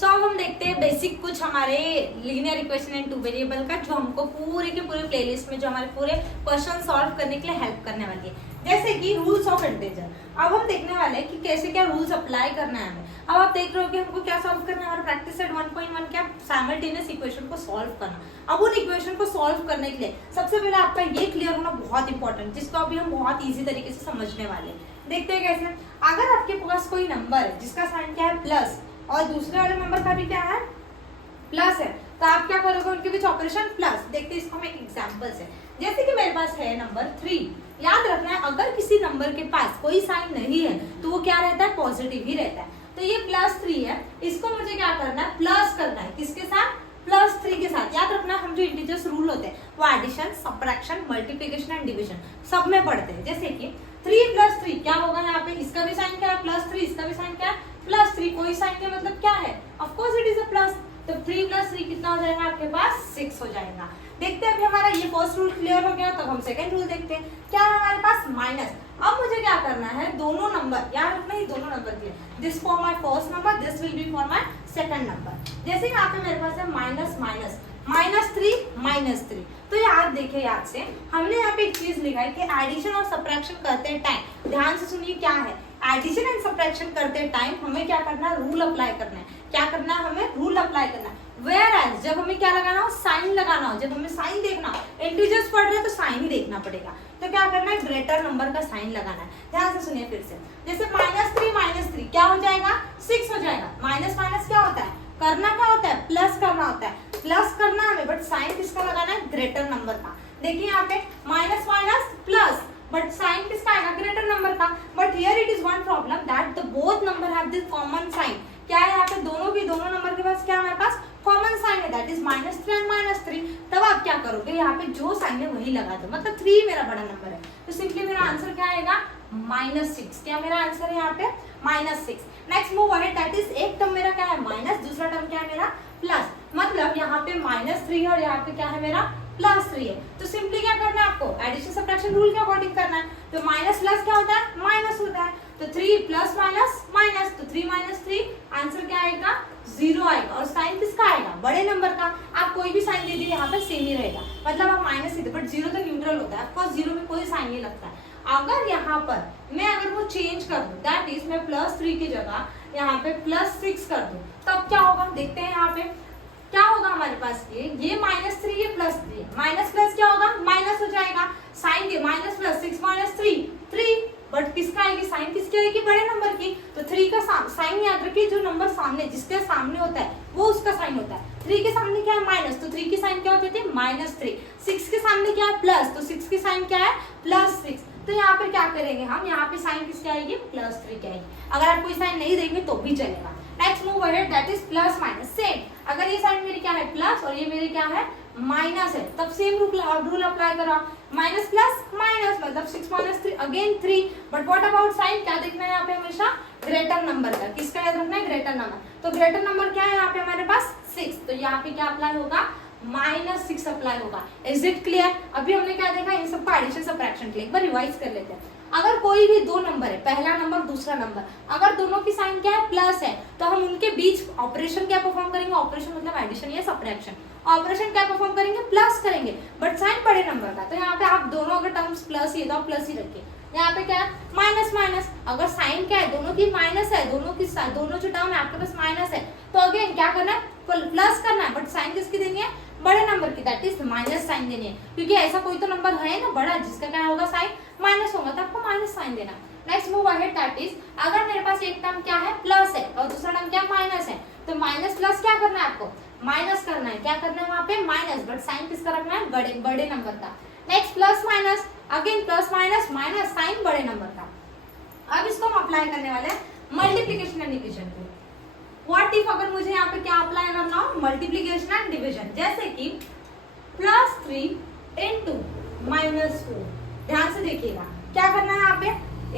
सो अब हम देखते हैं बेसिक कुछ हमारे linear equation and two variable का, जो हमको पूरे के पूरे प्लेलिस्ट में जो हमारे पूरे क्वेश्चन सॉल्व करने के लिए हेल्प करने वाली है, जैसे कि रूल्स ऑफ इंटीजर। अब हम देखने वाले हैं कि कैसे क्या रूल्स अप्लाई करना है हमें। अब आप देख रहे हो कि हमको क्या सॉल्व करना है, हमारा प्रैक्टिस सेट 1.1 क्या साइमल्टेनियस इक्वेशन को सॉल्व करना। अब उन इक्वेशन को सॉल्व करने के लिए सबसे पहले आपका ये क्लियर होना बहुत इंपॉर्टेंट, जिसको अभी हम बहुत ईजी तरीके से समझने वाले हैं। देखते हैं कैसे। अगर आपके पास कोई नंबर है जिसका साइन क्या है प्लस, और दूसरे वाले नंबर का भी क्या है प्लस है, तो आप क्या करोगे उनके बीच ऑपरेशन प्लस। देखते हैं, इसको हम एक एग्जांपल से, जैसे कि मेरे पास है नंबर 3। याद रखना है अगर किसी नंबर के पास कोई साइन नहीं है तो वो क्या रहता है, पॉजिटिव ही रहता है। तो ये +3 है, इसको मुझे क्या करना है, प्लस करना है। किसके साथ, +3 के साथ। याद रखना हम जो इंटीजर्स रूल होते हैं वो addition, subtraction, multiplication and division सब में पढ़ते हैं। जैसे कि 3 + 3 क्या होगा यहाँ पे, इसका भी साइन क्या है +3, इसका भी साइन क्या है +3। कोई साइन का मतलब क्या है, of course it is a plus. तो 3 + 3 कितना हो जाएगा आपके पास, 6 हो जाएगा। देखते हैं अभी हमारा ये फर्स्ट रूल क्लियर हो गया, तब हम सेकंड रूल देखते हैं। क्या है हमारे पास माइनस। अब मुझे क्या करना है, दोनों नंबर याद रखना, ही दोनों नंबर के, this for my first number, this will be for my second number. जैसे यहाँ पे मेरे पास है माइनस माइनस -3 तो याद देखिए, याद से हमने यहाँ पे एक चीज लिखा है कि एडिशन और सबट्रैक्शन करते टाइम, ध्यान से सुनिए क्या है, एडिशन एंड सबट्रैक्शन करते टाइम हमें क्या करना है, रूल अप्लाई करना है। क्या करना है, हमें रूल अप्लाई करना है। वेयर एज जब हमें क्या लगाना हो, साइन लगाना हो, जब हमें साइन देखना हो, इंटीजर्स पढ़ रहे हैं तो साइन ही देखना पड़ेगा। तो क्या करना है, ग्रेटर नंबर का साइन लगाना है। ध्यान से सुनिए फिर से, जैसे -3 क्या हो जाएगा, 6 हो जाएगा। माइनस माइनस क्या होता है, करना क्या होता है, प्लस करना होता है। प्लस करना है हमें, बट साइन किसका लगाना है, ग्रेटर नंबर का। देखिए यहाँ पे minus minus plus, but sign किसका आएगा, ग्रेटर नंबर का। But here it is one problem that the both number have this common sign. क्या है यहाँ पे, दोनों नंबर के पास क्या हमारे पास कॉमन साइन है, दैट इज -3 एंड -3। तब आप क्या करोगे, यहाँ पे जो साइन है वही लगा दो, मतलब 3 मेरा बड़ा नंबर है, तो सिंपली मेरा आंसर क्या आएगा, -6। क्या मेरा आंसर है यहाँ पे, -6। Next move ahead, that is एक टर्म मेरा क्या है माइनस, दूसरा टर्म क्या है मेरा प्लस। मतलब यहाँ पे -3 है और यहाँ पे क्या है मेरा +3 है। तो सिंपली क्या करना है आपको, एडिशन सबट्रैक्शन रूल के अकॉर्डिंग करना है। तो माइनस प्लस क्या होता है, माइनस होता है। तो 3 + माइनस माइनस, तो 3 - 3 आंसर क्या आएगा, 0 आएगा। और साइन किसका आएगा, बड़े नंबर का। आप कोई भी साइन दे दीजिए यहाँ पे सेम ही रहेगा, मतलब आप माइनस ही दे, बट 0 तो न्यूट्रल होता है। ऑफकोर्स 0 में कोई साइन नहीं लगता है। अगर यहाँ पर मैं अगर वो चेंज कर दूं, दैट इज मैं +3 की जगह यहाँ पे +6 कर दूं, तब क्या होगा, देखते हैं यहाँ पे क्या होगा हमारे पास। ये -3 ये +3, माइनस प्लस क्या होगा, माइनस हो जाएगा। साइन के माइनस प्लस 6 - 3, बट किसका आएगी, साइन किसकी आएगी, बड़े नंबर की। तो 3 का साइन याद रखिए, जो नंबर सामने जिसके सामने होता है वो उसका साइन होता है। 3 के सामने क्या है माइनस, तो 3 की साइन क्या होती है -3। 6 के सामने क्या है प्लस, तो 6 की साइन क्या है +6। तो यहाँ पे क्या करेंगे हम, यहाँ पे साइन किसकी आएगी, +3 की आएगी। अगर आप कोई साइन नहीं देंगे तो भी चलेगा। Next move ahead, that is plus minus. Same, अगर ये साइन मेरी क्या है प्लस और ये मेरी क्या है माइनस है, तब सेम रूल अप्लाई करो। माइनस प्लस माइनस मतलब 6 - 3 again 3। But what about sign, क्या देखना है यहाँ पे हमेशा, ग्रेटर नंबर का। किसका याद रखना है, ग्रेटर नंबर। तो ग्रेटर नंबर क्या है यहाँ पे हमारे पास 6, तो यहाँ पे क्या अप्लाई होगा, -6 अप्लाई होगा। Is it clear. अभी हमने क्या देखा, इन सबका एडिशन सबट्रैक्शन के लिए एक बार रिवाइज कर लेते हैं। अगर कोई भी दो नंबर है, पहला नंबर दूसरा नंबर, अगर दोनों की साइन क्या है प्लस है, तो हम उनके बीच ऑपरेशन क्या परफॉर्म करेंगे, ऑपरेशन मतलब एडिशन या सबट्रैक्शन। ऑपरेशन क्या परफॉर्म करेंगे, प्लस करेंगे, बट साइन बड़े नंबर का। तो यहाँ पे आप दोनों अगर टर्म्स प्लस ही तो प्लस ही रखिए। यहाँ पे क्या है माइनस माइनस, अगर साइन क्या है, दोनों की माइनस है, दोनों जो टर्म है आपके पास माइनस है, तो अगेन क्या करना है, प्लस करना है, बट साइन किसकी देनी है, बड़े नंबर की, दैट इज माइनस साइन देनी है। क्योंकि ऐसा कोई तो नंबर है ना बड़ा जिसका क्या होगा साइन माइनस होगा, तो आपको माइनस साइन देना। Next move ahead, that is अगर मेरे पास एक टर्म क्या है प्लस है और दूसरा टर्म क्या माइनस है, तो माइनस प्लस क्या करना है आपको, माइनस करना है। क्या करना है वहाँ पे माइनस, बट साइन किसका रखना है, बड़े नंबर का। Next plus minus, again plus minus minus, sign बड़े नंबर का। अब इसको हम अप्लाई करने वाले हैं मल्टीप्लिकेशन एंड डिवीजन को। व्हाट इफ अगर मुझे यहाँ पे क्या अप्लाई करना हो, मल्टीप्लिकेशन एंड डिवीजन, जैसे कि +3 × -4। ध्यान से देखिएगा क्या करना है, यहाँ पे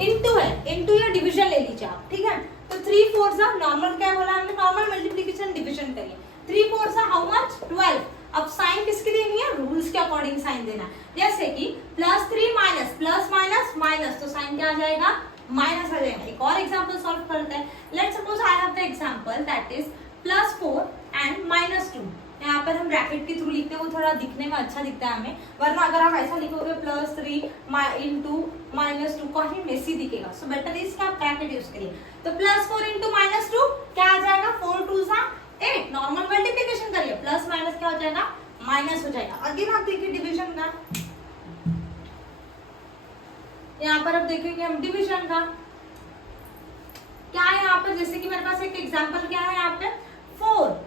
इनटू है, इनटू या डिवीजन ले लीजिए आप, ठीक है। तो 3 × 4 नॉर्मल क्या बोला हमने, नॉर्मल मल्टीप्लिकेशन डिवीजन करिए। 3 × 4 हाउ मच, 12। अब साइन किसकी देनी है, रूल्स के अकॉर्डिंग साइन देना। जैसे कि +3 माइनस प्लस माइनस माइनस, तो साइन क्या आ जाएगा, माइनस आ जाएगा। एक और एग्जांपल सॉल्व करते हैं। Let's suppose I have the example that is +4 and -2। यहाँ पर हम ब्रैकेट के थ्रू लिखते हैं, वो थोड़ा दिखने में अच्छा दिखता है हमें, वरना अगर आप ऐसा लिखोगे +3 इंटू -2 काफी मेसी दिखेगा। सो बेटर इज कि आप ब्रैकेट यूज करिए। तो +4 इंटू -2 क्या आ जाएगा, 4 2 8। नॉर्मल मल्टीप्लीकेशन करिए, प्लस माइनस क्या हो जाएगा, माइनस हो जाएगा। अगेन आप देखिए डिवीजन का, यहाँ पर अब देखेंगे हम डिवीजन का क्या है यहाँ पर। जैसे कि मेरे पास एक एग्जांपल क्या है यहाँ पे, 4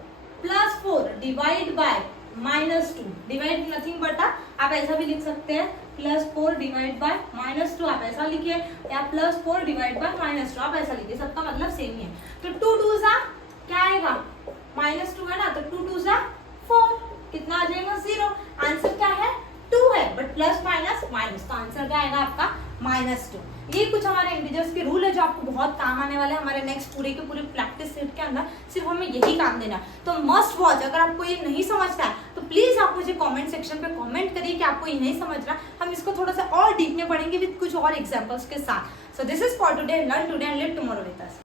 + 4 divide by -2। Divide nothing but आप ऐसा भी लिख सकते हैं, +4 डिवाइड बाय -2 आप ऐसा लिखिए, या +4 डिवाइड बाय -2 आप ऐसा लिखिए, सबका मतलब सेम ही है। तो 2 2 क्या आएगा, -2 है ना, तो 2 2 4, कितना आ जाएगा 0। आंसर क्या है, 2 है, बट प्लस माइनस माइनस, तो आंसर क्या आएगा आपका -2। ये कुछ हमारे इंटीजर्स के रूल है जो आपको बहुत काम आने वाले हैं हमारे नेक्स्ट पूरे के पूरे प्रैक्टिस सेट के अंदर। सिर्फ हमें यही काम देना है, तो मस्ट वॉच। अगर आपको ये नहीं समझता है तो प्लीज आप मुझे कमेंट सेक्शन पे कमेंट करिए कि आपको ये नहीं समझ रहा। हम इसको थोड़ा सा और डीप में पढ़ेंगे विद कुछ और एग्जांपल्स के साथ। So this is for today, learn today and live tomorrow with us.